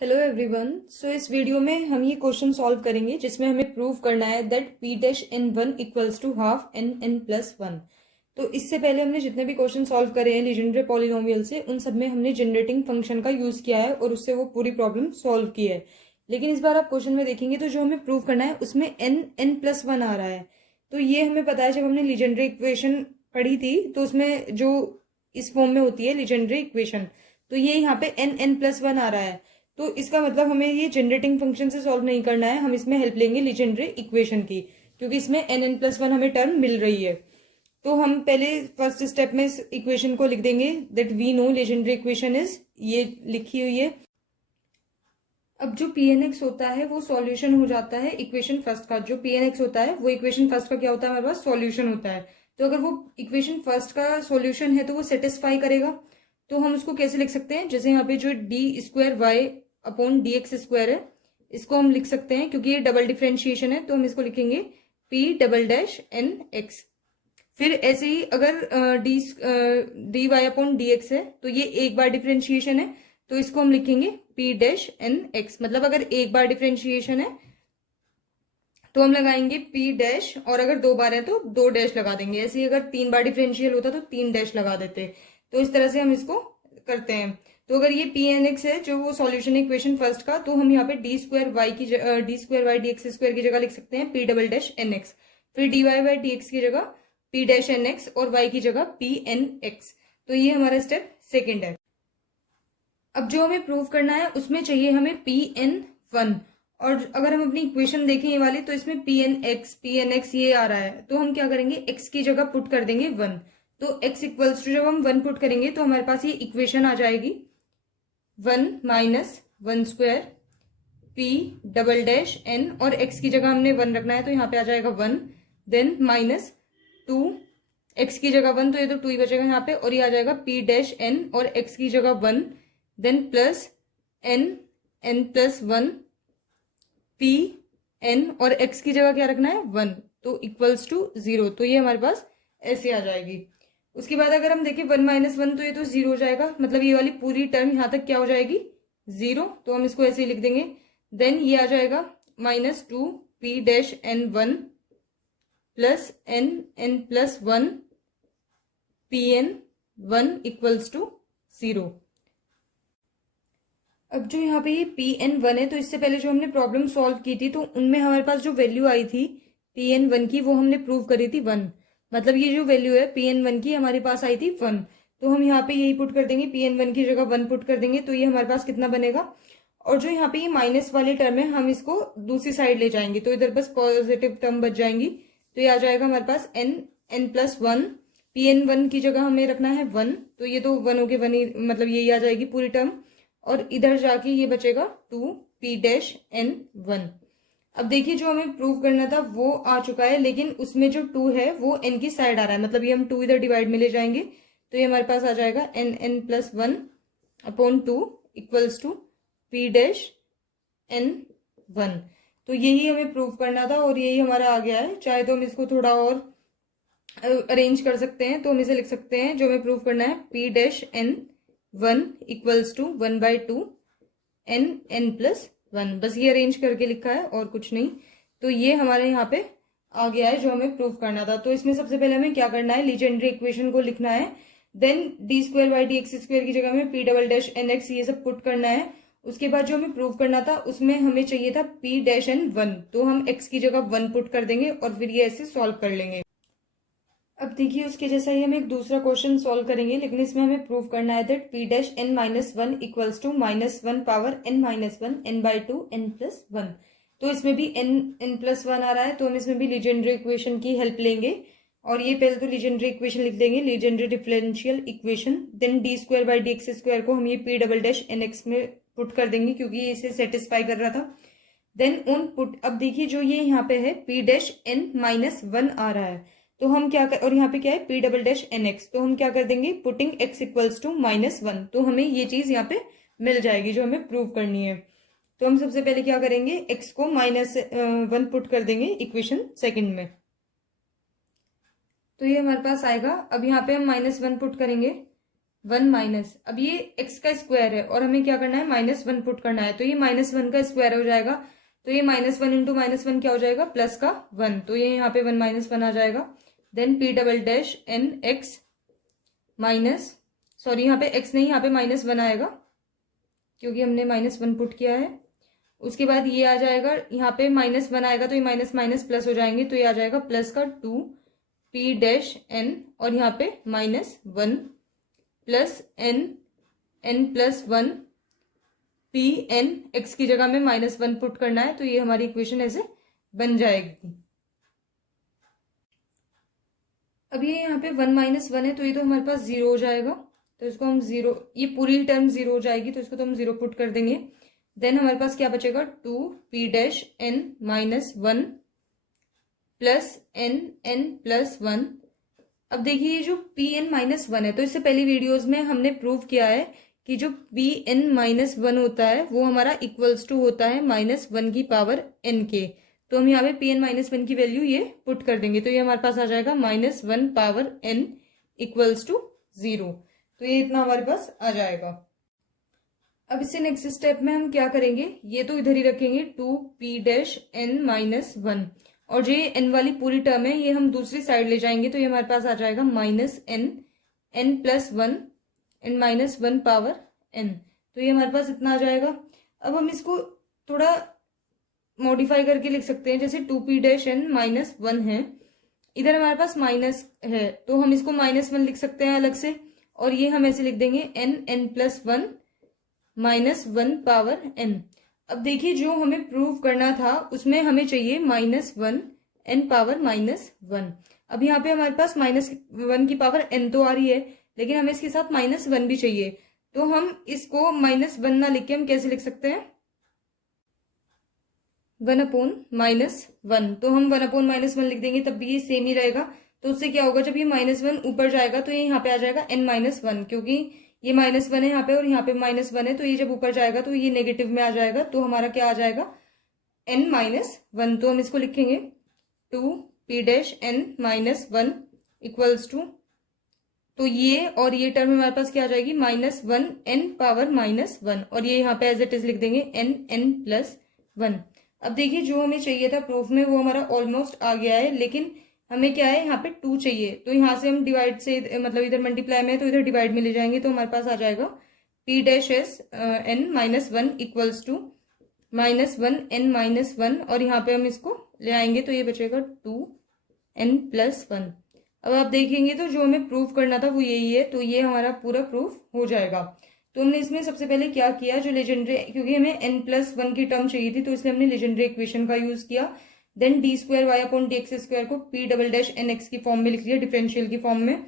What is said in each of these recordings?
Hello everyone. सो इस video में हम ये क्वेश्चन सॉल्व करेंगे जिसमें हमें प्रूव करना है that p dash n one equals to half n n plus one. तो इससे पहले हमने जितने भी क्वेश्चन सॉल्व करे हैं लीजेंड्रे पॉलिनोमियल से, उन सब में हमने जनरेटिंग फंक्शन का यूज किया है और उससे वो पूरी प्रॉब्लम सॉल्व की है। लेकिन इस बार आप क्वेश्चन में देखेंगे तो जो हमें प्रूव करना है उसमें n n प्लस वन आ रहा है। तो ये हमें पता है, जब हमने लीजेंड्रे इक्वेशन पढ़ी थी तो उसमें जो इस फॉर्म में होती है लीजेंड्रे इक्वेशन, तो ये यहाँ पे n n प्लस वन आ रहा है। तो इसका मतलब हमें ये जनरेटिंग फंक्शन से सॉल्व नहीं करना है, हम इसमें हेल्प लेंगे लीजेंड्रे इक्वेशन की, क्योंकि इसमें एन एन प्लस वन हमें टर्म मिल रही है। तो हम पहले फर्स्ट स्टेप में इस इक्वेशन को लिख देंगे that we know Legendre equation is, ये लिखी हुई है। अब जो पी एन एक्स होता है वो सॉल्यूशन हो जाता है इक्वेशन फर्स्ट का। जो पी एन एक्स होता है वो इक्वेशन फर्स्ट का क्या होता है, हमारे पास सॉल्यूशन होता है। तो अगर वो इक्वेशन फर्स्ट का सॉल्यूशन है तो वो सेटिस्फाई करेगा। तो हम उसको कैसे लिख सकते हैं, जैसे यहाँ पे जो D square Y upon D x square है, इसको हम लिख सकते हैं क्योंकि ये डबल डिफरेंशिएशन है, तो हम इसको लिखेंगे P double dash n x. फिर ऐसे ही अगर D Y upon D x है तो ये एक बार डिफरेंशिएशन है, तो इसको हम लिखेंगे पी डैश एन एक्स। मतलब अगर एक बार डिफरेंशिएशन है तो हम लगाएंगे पी डैश, और अगर दो बार है तो दो डैश लगा देंगे। ऐसे ही अगर तीन बार डिफरेंशियल होता तो तीन डैश लगा देते। तो इस तरह से हम इसको करते हैं। तो अगर ये पी एन एक्स है जो वो सॉल्यूशन है इक्वेशन फर्स्ट का, तो हम यहाँ पे d square y d x square की जगह लिख सकते हैं p double dash n x. फिर d y by d x की जगह पी डैश एन एक्स और वाई की जगह पी एन एक्स। तो ये हमारा स्टेप सेकेंड है। अब जो हमें प्रूव करना है उसमें चाहिए हमें पी एन वन, और अगर हम अपनी इक्वेशन देखें ये वाली, तो इसमें पी एन एक्स ये आ रहा है। तो हम क्या करेंगे, एक्स की जगह पुट कर देंगे वन। तो x इक्वल्स टू जब हम वन पुट करेंगे तो हमारे पास ये इक्वेशन आ जाएगी one minus one square P double dash N, और x की जगह हमने वन रखना है तो यहाँ पे आ जाएगा one, then minus two, x की जगह वन तो ये तो टू ही बचेगा यहाँ पे, और ये आ जाएगा p डैश एन और x की जगह one, then plus n plus one p n, और x की जगह क्या रखना है वन, तो इक्वल्स टू जीरो। तो ये हमारे पास ऐसे आ जाएगी। उसके बाद अगर हम देखें वन माइनस वन तो ये तो जीरो हो जाएगा, मतलब ये वाली पूरी टर्म यहां तक क्या हो जाएगी जीरो। तो हम इसको ऐसे ही लिख देंगे। देन ये आ जाएगा minus two P dash N one plus N plus one p n one equals to zero. अब जो यहाँ पे ये पी एन वन है, तो इससे पहले जो हमने प्रॉब्लम सॉल्व की थी तो उनमें हमारे पास जो वैल्यू आई थी पी एन वन की वो हमने प्रूव करी थी वन। मतलब ये जो वैल्यू है पी एन वन की हमारे पास आई थी वन, तो हम यहाँ पे यही पुट कर देंगे, पी एन वन की जगह वन पुट कर देंगे। तो ये हमारे पास कितना बनेगा, और जो यहाँ पे ये माइनस वाली टर्म है हम इसको दूसरी साइड ले जाएंगे तो इधर बस पॉजिटिव टर्म बच जाएंगी। तो ये आ जाएगा हमारे पास n plus one, p n one की जगह हमें रखना है वन, तो ये तो वन हो के वन ही, मतलब यही आ जाएगी पूरी टर्म, और इधर जाके ये बचेगा to P dash N one. अब देखिए जो हमें प्रूव करना था वो आ चुका है, लेकिन उसमें जो टू है वो एन की साइड आ रहा है, मतलब ये हम टू इधर डिवाइड में ले जाएंगे तो ये हमारे पास आ जाएगा N plus one upon two equals to P dash N one. तो यही हमें प्रूव करना था और यही हमारा आ गया है। चाहे तो हम इसको थोड़ा और अरेंज कर सकते हैं, तो हम इसे लिख सकते हैं, जो हमें प्रूव करना है p dash N one equals to one by two N plus one. बस ये अरेंज करके लिखा है और कुछ नहीं। तो ये हमारे यहाँ पे आ गया है जो हमें प्रूव करना था। तो इसमें सबसे पहले हमें क्या करना है, लीजेंड्रे इक्वेशन को लिखना है। Then D square by d x square की जगह में P double dash n x ये सब पुट करना है। उसके बाद जो हमें प्रूव करना था उसमें हमें चाहिए था पी डैश एन वन, तो हम एक्स की जगह वन पुट कर देंगे और फिर ये ऐसे सॉल्व कर लेंगे। अब देखिए उसके जैसा ही हम एक दूसरा क्वेश्चन सॉल्व करेंगे, लेकिन इसमें हमें प्रूव करना है that P dash n minus one equals to minus one power N minus one N by two N plus one. तो इसमें भी एन प्लस वन आ रहा है, तो हम इसमें भी लीजेंड्रे इक्वेशन की हेल्प लेंगे। और ये पहले तो लीजेंड्रे इक्वेशन लिख देंगे, Legendre differential equation. Then D square by d x square को हम ये P double dash n x में पुट कर देंगे क्योंकि ये इसे सेटिस्फाई कर रहा था। देन ऑन पुट, अब देखिए जो ये यहाँ पे है p dash n minus one आ रहा है, तो हम क्या कर, और यहाँ पे क्या है P double dash n x, तो हम क्या कर देंगे putting x equals to minus one. तो हमें ये चीज यहाँ पे मिल जाएगी जो हमें प्रूव करनी है। तो हम सबसे पहले क्या करेंगे, एक्स को माइनस वन पुट कर देंगे इक्वेशन सेकंड में, तो ये हमारे पास आएगा। अब यहाँ पे हम माइनस वन पुट करेंगे 1 माइनस, अब ये x का स्क्वायर है और हमें क्या करना है, -1 पुट करना है, तो ये -1 का स्क्वायर हो जाएगा, तो ये -1 इंटू -1 क्या हो जाएगा, प्लस का 1, तो ये यहाँ पे 1 - 1 आ जाएगा। Then p double dash n x minus, sorry यहाँ पे x नहीं, यहाँ पे -1 आएगा क्योंकि हमने -1 पुट किया है। उसके बाद ये आ जाएगा, यहाँ पे -1 आएगा तो ये माइनस माइनस प्लस हो जाएंगे, तो ये आ जाएगा प्लस का 2 p डैश n, और यहाँ पे -1 plus n plus 1 p n, x की जगह में -1 पुट करना है, तो ये हमारी इक्वेशन ऐसे बन जाएगी। अब ये यहाँ पे 1 - 1 है, तो ये तो हमारे पास 0 हो जाएगा, तो इसको हम 0, ये पूरी टर्म 0 हो जाएगी, तो इसको तो हम 0 पुट कर देंगे। देन हमारे पास क्या बचेगा, 2 p dash n minus 1 plus n plus 1। अब देखिए ये जो पी एन माइनस 1 है, तो इससे पहली वीडियोस में हमने प्रूव किया है कि जो पी एन माइनस 1 होता है वो हमारा इक्वल्स टू होता है -1 की पावर n के, तो हम यहाँ पे पी एन माइनस 1 की वैल्यू ये पुट कर देंगे, तो ये हमारे पास आ जाएगा -1 पावर n इक्वल्स टू 0, तो ये इतना हमारे पास आ जाएगा। अब इससे नेक्स्ट स्टेप में हम क्या करेंगे, ये तो इधर ही रखेंगे 2 p डैश n माइनस 1, और जो ये n वाली पूरी टर्म है ये हम दूसरी साइड ले जाएंगे, तो ये हमारे पास आ जाएगा -n plus 1 n minus 1 power n, तो ये हमारे पास इतना आ जाएगा। अब हम इसको थोड़ा मॉडिफाई करके लिख सकते हैं, जैसे 2p डैश n माइनस 1 है, इधर हमारे पास माइनस है तो हम इसको -1 लिख सकते हैं अलग से, और ये हम ऐसे लिख देंगे n plus 1 minus 1 power n। अब देखिए जो हमें प्रूव करना था उसमें हमें चाहिए -1 n पावर -1। अब यहाँ पे हमारे पास -1 की पावर n तो आ रही है, लेकिन हमें इसके साथ -1 भी चाहिए, तो हम इसको -1 ना लिख के हम कैसे लिख सकते हैं, 1/-1, तो हम 1/-1 लिख देंगे, तब भी ये सेम ही रहेगा। तो उससे क्या होगा, जब ये -1 ऊपर जाएगा तो ये यहाँ पे आ जाएगा n-1, क्योंकि ये -1 है यहाँ पे और यहाँ पे -1 है, तो ये जब ऊपर जाएगा तो ये नेगेटिव में आ जाएगा, तो हमारा क्या आ जाएगा n-1, तो हम इसको लिखेंगे 2 p dash n minus 1 equals to, तो ये और ये टर्म हमारे पास क्या आ जाएगी, -1 n पावर -1, और ये यहाँ पे एज इट इज लिख देंगे n प्लस 1। अब देखिए जो हमें चाहिए था प्रूफ में वो हमारा ऑलमोस्ट आ गया है, लेकिन हमें क्या है, यहाँ पे 2 चाहिए, तो यहाँ से हम डिवाइड से, मतलब इधर मल्टीप्लाई में है तो इधर डिवाइड में ले जाएंगे, तो हमारे पास आ जाएगा p dash S n minus 1 equals to -1 n minus 1, और यहाँ पे हम इसको ले आएंगे तो ये बचेगा 2 n प्लस 1। अब आप देखेंगे तो जो हमें प्रूफ करना था वो यही है, तो ये हमारा पूरा प्रूफ हो जाएगा। तो हमने इसमें सबसे पहले क्या किया, जो लेजेंडरी, क्योंकि हमें n+1 की टर्म चाहिए थी तो इसलिए हमने लेजेंडरी इक्वेशन का यूज किया। देन d2y/dx² को p डबल डैश nx की फॉर्म में लिख लिया, डिफरेंशियल की फॉर्म में।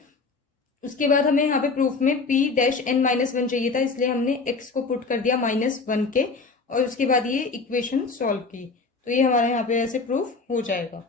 उसके बाद हमें यहाँ पे प्रूफ में p डैश n-1 चाहिए था, इसलिए हमने x को पुट कर दिया -1 के, और उसके बाद ये इक्वेशन सॉल्व की, तो ये हमारे यहाँ पे ऐसे प्रूफ हो जाएगा।